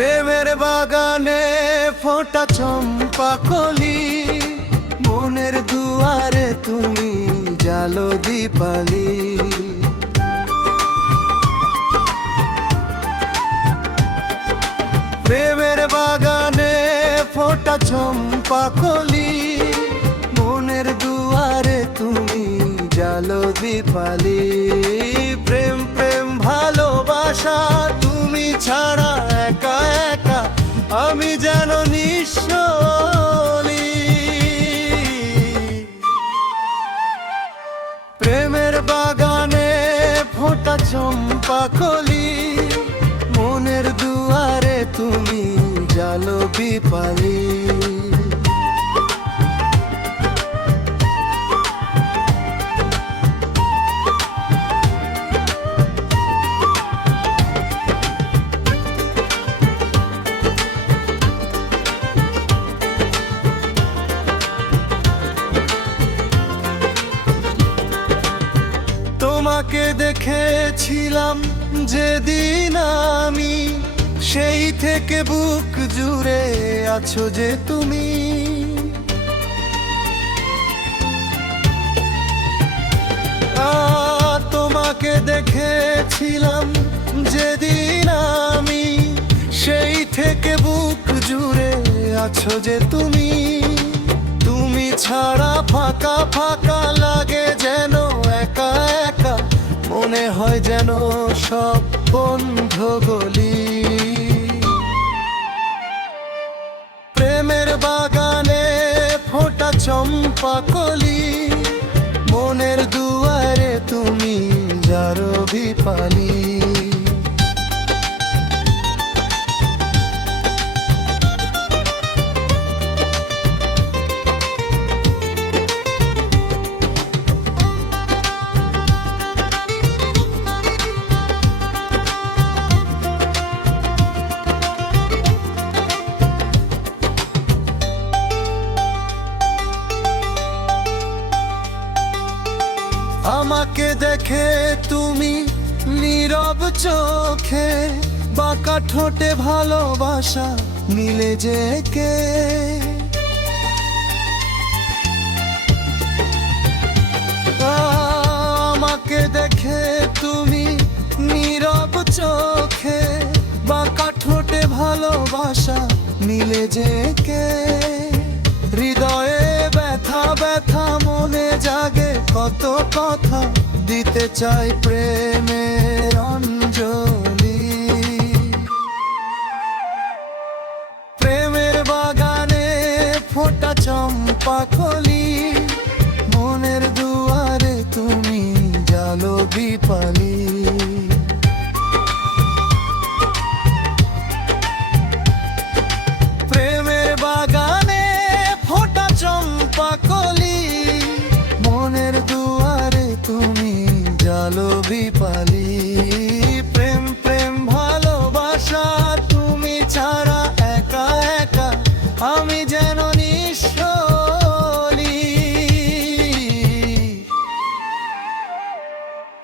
প্রেমের বাগানে ফোটা চম্পা কলি, মনের দুয়ারে তুমি জালো দীপালি। প্রেমের বাগানে ফোটা চম্পা কলি, মনের দুয়ারে তুমি জালো দীপালি। প্রেম প্রেম ভালোবাসা তুমি ছাড়া একা একা আমি যেন নিঃস্ব। প্রেমের বাগানে ফোটা চম্পা কলি, মনের দুয়ারে তুমি জালো দীপালি। তোমাকে দেখেছিলাম যেদিন আমি, সেই থেকে বুক জুড়ে আছো যে তুমি। তোমাকে দেখেছিলাম যেদিন আমি, সেই থেকে বুক জুড়ে আছো যে তুমি। তুমি ছাড়া ফাঁকা ফাঁকা লাগে যেন একা একা, মনে হয় যেন সব বন্ধ গলি। প্রেমের বাগানে ফোটা চম্পা কলি, মনের দুয়ারে তুমি জালো দীপালি। আমাকে দেখে তুমি নীরব চোখে, বাঁকা ঠোঁটে ভালোবাসা মিলে যে কে। আমাকে দেখে তুমি নীরব চোখে, বাঁকা ঠোঁটে ভালোবাসা মিলে যে কে। হৃদয়ে ব্যথা ব্যথা মনে জাগে কত কথা, দিতে চাই প্রেমের অঞ্জলি। প্রেমের বাগানে ফোটা চম্পা কলি, মনের দুয়ারে তুমি জালো দীপালি। প্রেমের বাগানে ফোটা চম্পা কলি, মনের দুয়ারে তুমি জালো দীপালি। প্রেম প্রেম ভালোবাসা তুমি ছাড়া একা একা আমি যেন নিঃস্ব।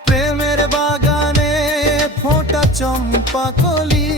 প্রেমের বাগানে ফোটা চম্পা কলি,